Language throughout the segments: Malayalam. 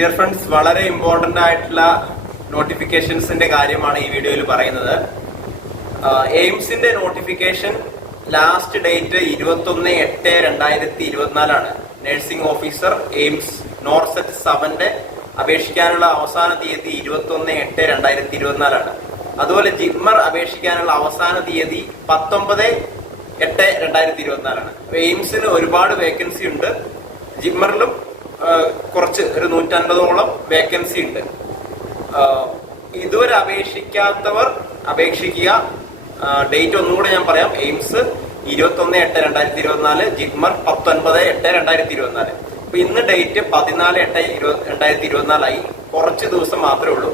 ഡിയർ ഫ്രണ്ട്സ് വളരെ ഇമ്പോർട്ടന്റ് ആയിട്ടുള്ള നോട്ടിഫിക്കേഷൻസിന്റെ കാര്യമാണ് ഈ വീഡിയോയിൽ പറയുന്നത്. എയിംസിന്റെ നോട്ടിഫിക്കേഷൻ ലാസ്റ്റ് ഡേറ്റ് ഇരുപത്തൊന്ന് എട്ട് രണ്ടായിരത്തി ഇരുപത്തിനാലാണ് നഴ്സിംഗ് ഓഫീസർ എയിംസ് നോർസെറ്റ് സെവന്റെ അപേക്ഷിക്കാനുള്ള അവസാന തീയതി ഇരുപത്തൊന്ന് എട്ട് രണ്ടായിരത്തി ഇരുപത്തിനാലാണ് അതുപോലെ ജിമ്മർ അപേക്ഷിക്കാനുള്ള അവസാന തീയതി പത്തൊമ്പത് എട്ട് രണ്ടായിരത്തി ഇരുപത്തിനാലാണ് എയിംസിന് ഒരുപാട് വേക്കൻസി ഉണ്ട്. ജിമ്മറിലും കുറച്ച് ഒരു നൂറ്റൻപതോളം വേക്കൻസി ഉണ്ട്. ഇതുവരെ അപേക്ഷിക്കാത്തവർ അപേക്ഷിക്കുക. ഡേറ്റ് ഒന്നുകൂടെ ഞാൻ പറയാം. എയിംസ് ഇരുപത്തൊന്ന് എട്ട് രണ്ടായിരത്തി ഇരുപത്തിനാല് ജിഗ്മർ പത്തൊൻപത് എട്ട് രണ്ടായിരത്തി ഇരുപത്തിനാല്. അപ്പൊ ഇന്ന് ഡേറ്റ് പതിനാല് എട്ട് ഇരുപത് രണ്ടായിരത്തി ഇരുപത്തിനാലായി. കുറച്ച് ദിവസം മാത്രമേ ഉള്ളൂ.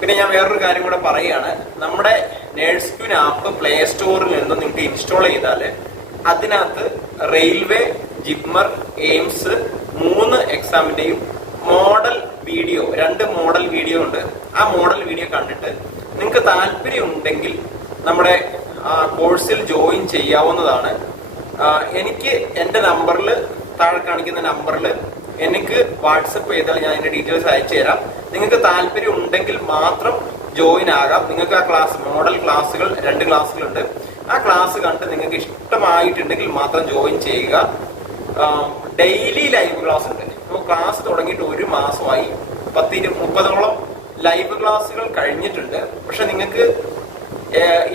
പിന്നെ ഞാൻ വേറൊരു കാര്യം കൂടെ പറയുകയാണ്. നമ്മുടെ നേഴ്സ് ക്യൂൻ ആപ്പ് പ്ലേ സ്റ്റോറിൽ നിന്ന് നിങ്ങൾക്ക് ഇൻസ്റ്റാൾ ചെയ്താൽ അതിനകത്ത് റെയിൽവേ ജിപ്മർ എയിംസ് മൂന്ന് എക്സാമിന്റെയും മോഡൽ വീഡിയോ രണ്ട് മോഡൽ വീഡിയോ ഉണ്ട്. ആ മോഡൽ വീഡിയോ കണ്ടിട്ട് നിങ്ങൾക്ക് താല്പര്യം ഉണ്ടെങ്കിൽ നമ്മുടെ കോഴ്സിൽ ജോയിൻ ചെയ്യാവുന്നതാണ്. എനിക്ക് എന്റെ നമ്പറിൽ താഴെ കാണിക്കുന്ന നമ്പറിൽ എനിക്ക് വാട്സപ്പ് ചെയ്താൽ ഞാൻ അതിന്റെ ഡീറ്റെയിൽസ് അയച്ചു തരാം. നിങ്ങൾക്ക് താല്പര്യം ഉണ്ടെങ്കിൽ മാത്രം ജോയിൻ ആകാം. നിങ്ങൾക്ക് ആ ക്ലാസ് മോഡൽ ക്ലാസ്സുകൾ രണ്ട് ക്ലാസ്സുകളുണ്ട് ആ ക്ലാസ് കണ്ട് നിങ്ങൾക്ക് ഇഷ്ടമായിട്ടുണ്ടെങ്കിൽ മാത്രം ജോയിൻ ചെയ്യുക. ഡെയിലി ലൈവ് ക്ലാസ് ഉണ്ട് ഇപ്പോൾ ക്ലാസ് തുടങ്ങിയിട്ട് ഒരു മാസമായി. പത്തി മുപ്പതോളം ലൈവ് ക്ലാസ്സുകൾ കഴിഞ്ഞിട്ടുണ്ട്. പക്ഷെ നിങ്ങൾക്ക്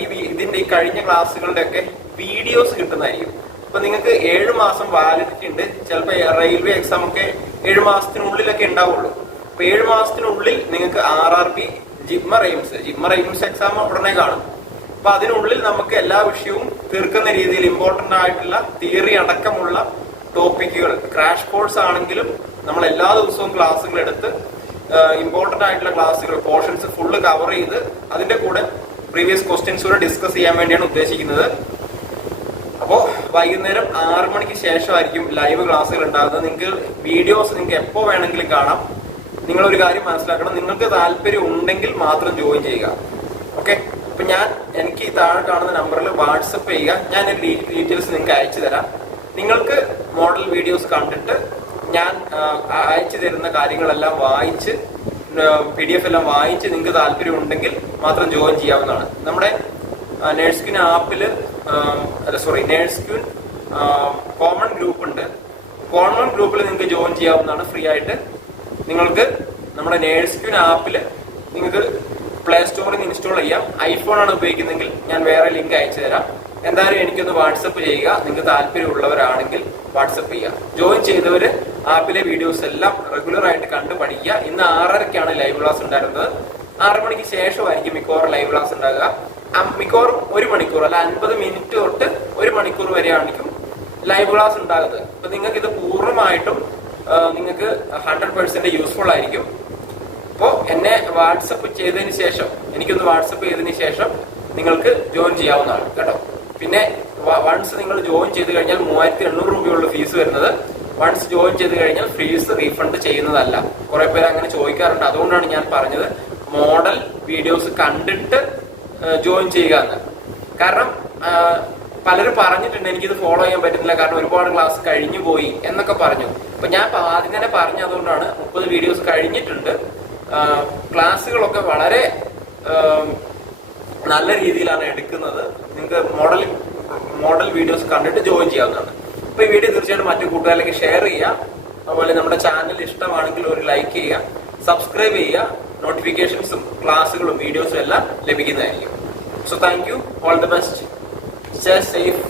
ഈ ഇതിന്റെ ഈ കഴിഞ്ഞ ക്ലാസ്സുകളുടെ ഒക്കെ വീഡിയോസ് കിട്ടുന്നതായിരിക്കും. അപ്പൊ നിങ്ങൾക്ക് ഏഴു മാസം വാലിഡിറ്റി ഉണ്ട്. ചിലപ്പോൾ റെയിൽവേ എക്സാം ഒക്കെ ഏഴു മാസത്തിനുള്ളിലൊക്കെ ഉണ്ടാവുള്ളൂ. അപ്പൊ ഏഴു മാസത്തിനുള്ളിൽ നിങ്ങൾക്ക് R R P JIPMER AIIMS JIPMER AIIMS exam ഉടനെ കാണും. അപ്പൊ അതിനുള്ളിൽ നമുക്ക് എല്ലാ വിഷയവും തീർക്കുന്ന രീതിയിൽ ഇമ്പോർട്ടന്റ് ആയിട്ടുള്ള തിയറി അടക്കമുള്ള ടോപ്പിക്കുകൾ. ക്രാഷ് കോഴ്സ് ആണെങ്കിലും നമ്മൾ എല്ലാ ദിവസവും ക്ലാസ്സുകൾ എടുത്ത് ഇമ്പോർട്ടന്റ് ആയിട്ടുള്ള ക്ലാസ്സുകൾ പോർഷൻസ് ഫുള്ള് കവർ ചെയ്ത് അതിന്റെ കൂടെ പ്രീവിയസ് ക്വസ്റ്റ്യൻസ് കൂടെ ഡിസ്കസ് ചെയ്യാൻ വേണ്ടിയാണ് ഉദ്ദേശിക്കുന്നത്. അപ്പോൾ വൈകുന്നേരം ആറ് മണിക്ക് ശേഷമായിരിക്കും ലൈവ് ക്ലാസ്സുകൾ ഉണ്ടാകുന്നത്. നിങ്ങൾക്ക് വീഡിയോസ് നിങ്ങൾക്ക് എപ്പോൾ വേണമെങ്കിലും കാണാം. നിങ്ങൾ ഒരു കാര്യം മനസ്സിലാക്കണം. നിങ്ങൾക്ക് താല്പര്യം ഉണ്ടെങ്കിൽ മാത്രം ജോയിൻ ചെയ്യുക. ഓക്കെ അപ്പൊ ഞാൻ എനിക്ക് താഴെ കാണുന്ന നമ്പറിൽ വാട്സപ്പ് ചെയ്യുക. ഞാൻ ഡീറ്റെയിൽസ് നിങ്ങൾക്ക് അയച്ചു തരാം. നിങ്ങൾക്ക് മോഡൽ വീഡിയോസ് കണ്ടിട്ട് ഞാൻ അയച്ചു തരുന്ന കാര്യങ്ങളെല്ലാം വായിച്ച് പി ഡി എഫ് എല്ലാം വായിച്ച് നിങ്ങൾക്ക് താല്പര്യം ഉണ്ടെങ്കിൽ മാത്രം ജോയിൻ ചെയ്യാവുന്നതാണ്. നമ്മുടെ നേഴ്സ് ആപ്പിൽ അല്ല sorry nurse queen common group ഉണ്ട്. കോമൺ ഗ്രൂപ്പിൽ നിങ്ങൾക്ക് ജോയിൻ ചെയ്യാവുന്നതാണ് ഫ്രീ ആയിട്ട്. നിങ്ങൾക്ക് നമ്മുടെ നേഴ്സ് ക്യൂൻ ആപ്പിൽ നിങ്ങൾക്ക് പ്ലേ സ്റ്റോറിൽ നിന്ന് ഇൻസ്റ്റാൾ ചെയ്യാം. ഐഫോൺ ആണ് ഉപയോഗിക്കുന്നതെങ്കിൽ ഞാൻ വേറെ ലിങ്ക് അയച്ചു തരാം. എന്തായാലും എനിക്കൊന്ന് വാട്സപ്പ് ചെയ്യുക. നിങ്ങൾക്ക് താല്പര്യമുള്ളവരാണെങ്കിൽ വാട്സപ്പ് ചെയ്യുക. ജോയിൻ ചെയ്തവർ ആപ്പിലെ വീഡിയോസ് എല്ലാം റെഗുലർ ആയിട്ട് കണ്ടു പഠിക്കുക. ഇന്ന് ആറരയ്ക്കാണ് ലൈവ് ക്ലാസ് ഉണ്ടായിരുന്നത്. ആറ് മണിക്ക് ശേഷമായിരിക്കും മിക്കവാറും ലൈവ് ക്ലാസ് ഉണ്ടാകുക. മിക്കവാറും ഒരു മണിക്കൂർ അല്ല അൻപത് മിനിറ്റ് തൊട്ട് ഒരു മണിക്കൂർ വരെയായിരിക്കും ലൈവ് ക്ലാസ് ഉണ്ടാകുന്നത്. അപ്പൊ നിങ്ങൾക്ക് ഇത് പൂർണമായിട്ടും നിങ്ങൾക്ക് ഹൺഡ്രഡ് പെർസെന്റ് യൂസ്ഫുൾ ആയിരിക്കും. അപ്പോൾ എന്നെ വാട്സപ്പ് ചെയ്തതിന് ശേഷം എനിക്കൊന്ന് വാട്സപ്പ് ചെയ്തതിന് ശേഷം നിങ്ങൾക്ക് ജോയിൻ ചെയ്യാവുന്നതാണ്. കേട്ടോ? പിന്നെ വൺസ് നിങ്ങൾ ജോയിൻ ചെയ്ത് കഴിഞ്ഞാൽ മൂവായിരത്തി എണ്ണൂറ് രൂപയുള്ള ഫീസ് വരുന്നത്. വൺസ് ജോയിൻ ചെയ്ത് കഴിഞ്ഞാൽ ഫീസ് റീഫണ്ട് ചെയ്യുന്നതല്ല. കുറെ പേര് അങ്ങനെ ചോദിക്കാറുണ്ട്. അതുകൊണ്ടാണ് ഞാൻ പറഞ്ഞത് മോഡൽ വീഡിയോസ് കണ്ടിട്ട് ജോയിൻ ചെയ്യുക എന്ന്. കാരണം പലരും പറഞ്ഞിട്ടുണ്ട് എനിക്കിത് ഫോളോ ചെയ്യാൻ പറ്റുന്നില്ല. കാരണം ഒരുപാട് ക്ലാസ് കഴിഞ്ഞു പോയി എന്നൊക്കെ പറഞ്ഞു. അപ്പൊ ഞാൻ ആദ്യം തന്നെ പറഞ്ഞതുകൊണ്ടാണ് മുപ്പത് വീഡിയോസ് കഴിഞ്ഞിട്ടുണ്ട്. ക്ലാസ്സുകളൊക്കെ വളരെ നല്ല രീതിയിലാണ് എടുക്കുന്നത്. നിങ്ങൾക്ക് മോഡൽ മോഡൽ വീഡിയോസ് കണ്ടിട്ട് ജോയിൻ ചെയ്യാവുന്നതാണ്. അപ്പൊ ഈ വീഡിയോ തീർച്ചയായിട്ടും മറ്റു കൂട്ടുകാരിലേക്ക് ഷെയർ ചെയ്യുക. അതുപോലെ നമ്മുടെ ചാനൽ ഇഷ്ടമാണെങ്കിൽ ഒരു ലൈക്ക് ചെയ്യുക സബ്സ്ക്രൈബ് ചെയ്യുക നോട്ടിഫിക്കേഷൻസും ക്ലാസ്സുകളും വീഡിയോസും എല്ലാം ലഭിക്കുന്നതായിരിക്കും. So thank you all the best stay safe